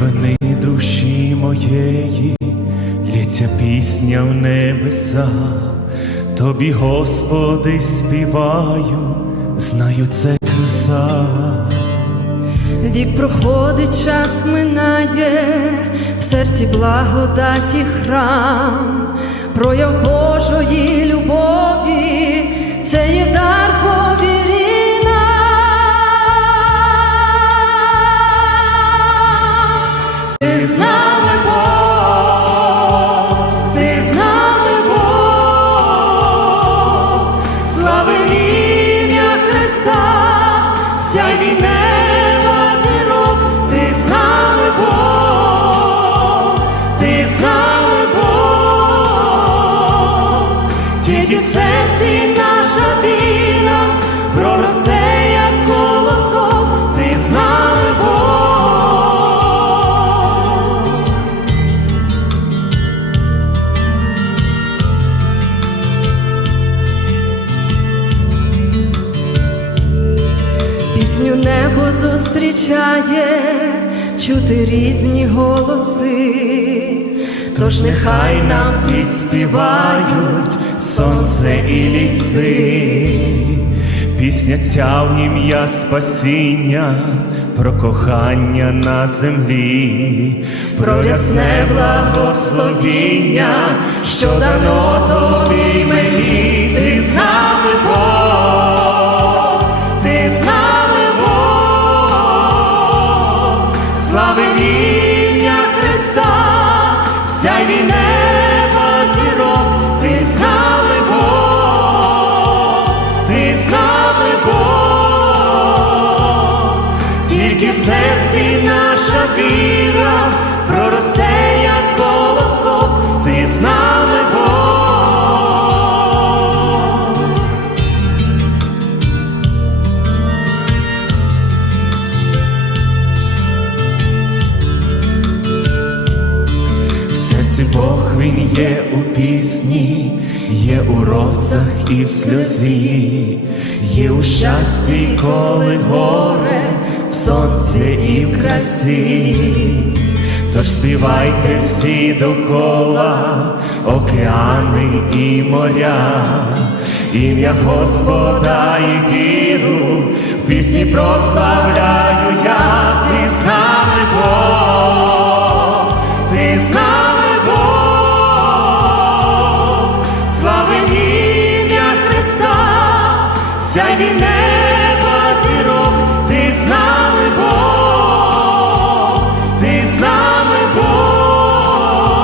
глибини душі моєї лється пісня в небеса, тобі, Господи, співаю, знаю це краса. Вік проходить, час минає, в серці благодаті храм, прояв Божої любові, тільки в серці наша віра проросте, зустрічає, чути різні голоси, тож нехай нам підспівають сонце і ліси, пісня ця в ім'я спасіння, про кохання на землі, про рясне благословіння, що дано Бог, славим ім'я Христа, сяй від неба ти з Бог, ти знали Бог, тільки в серці наша віра проросте, як Бог він є у пісні, є у росах і в сльозі, є у щасті, коли горе, в сонці і в красі. Тож співайте всі довкола, океани і моря, ім'я Господа і віру, в пісні прославляю я, ти з нами Бог, сяй небо, зірок, ти з нами Бог, ти з нами Бог,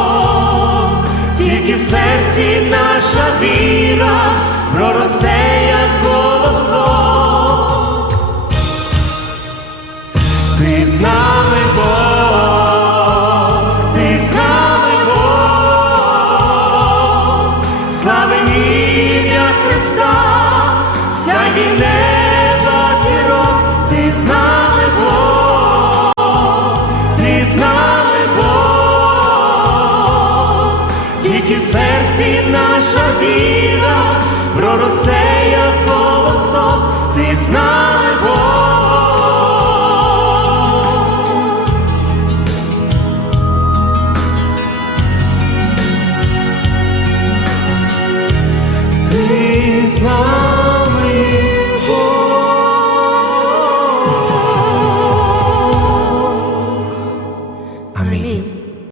тільки в серці наша віра проросте, від неба ти з ти з нами тільки в серці наша віра проросте, як колосок, ти з ти з